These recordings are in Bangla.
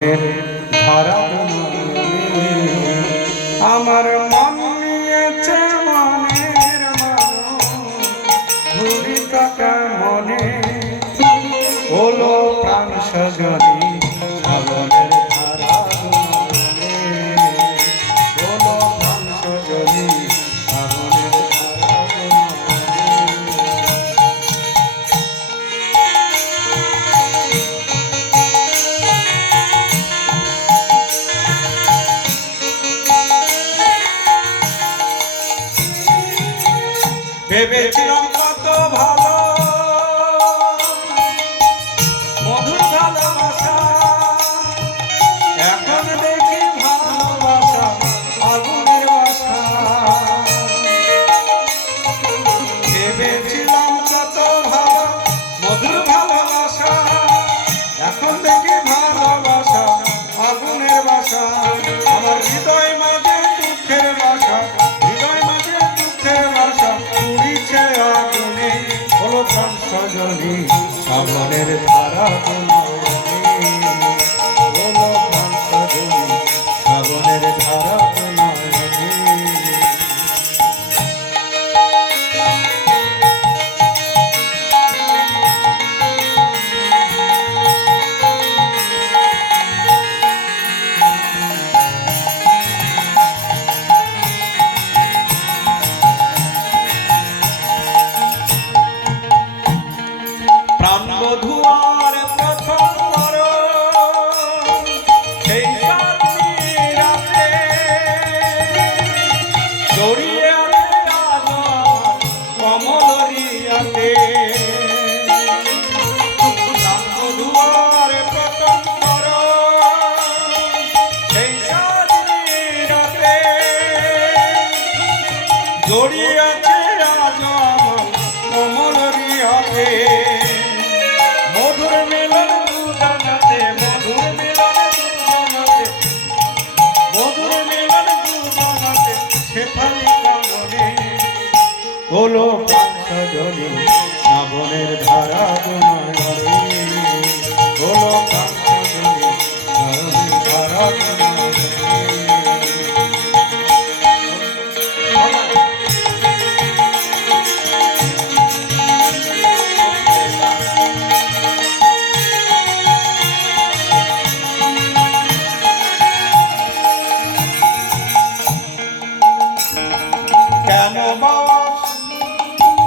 ধারা আমার মন নিয়েছে মনের ঘুরি কাকা মনে হলো প্রাণ সজনী শ্রাবণের ধারা হলো প্রাণ সজনী শ্রাবণের ভেবেছিলাম কত ভালো মধুর ভালোবাসা, এখন দেখি ভালোবাসা আগুনের বাসা। ভেবেছিলাম কত ভালো মধুর ভালোবাসা, এখন দেখি ভালোবাসা আগুনের বাসা। আমার হৃদয় মাঝে দুঃখের বাসা, হৃদয় মাঝে দুঃখের বাসা পুড়িছে আগুনে হলো প্রাণ সজনী শ্রাবণের ধারা হলো প্রাণ সজনী শ্রাবণের ধারা প্রাণবধুয়ার প্রথম সেই রাতে জড়িয়ে কমলরিয়াতে। প্রাণবধুয়ার প্রথম সেই রাতে জড়িয়ে আছে আজ কমলরিয়াতে। মধুর মিলন দুজনাতে, মধুর মিলন দুজনাতে, মধুর মিলন দুজনাতে সেখানে কামনে হলো প্রাণ সজনী শ্রাবণের ধারা হলো প্রাণ সজনী শ্রাবণের ধারা।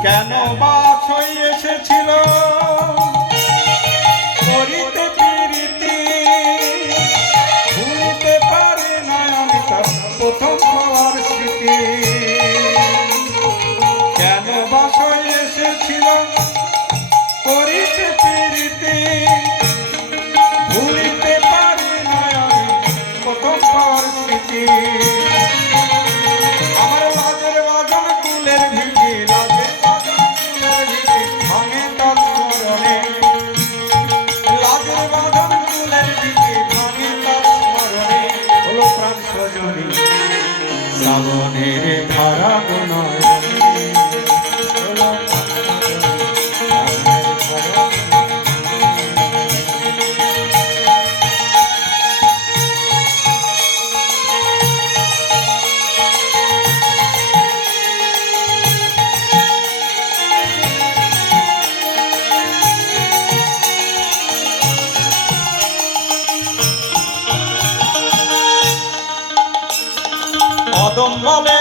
কেন বাস হয়ে এসেছিল করিতে প্রীতি, ভুলতে পারে না আমি তার প্রথম হওয়ার স্মৃতি। কেন বাস হয়ে এসেছিল করিতে প্রীতি, ভুলতে পারি না আমি প্রথম হওয়ার স্মৃতি। আমার লাজের বাজন কুলের ভিটি, লাজের বাজন কুলের ভিটি ভাঙে তার স্মরণে, লাজের বাজন কুলের ভিটি ভাঙে তার স্মরণে হলো প্রাণ সজনী শ্রাবণের ধারা কদম বলে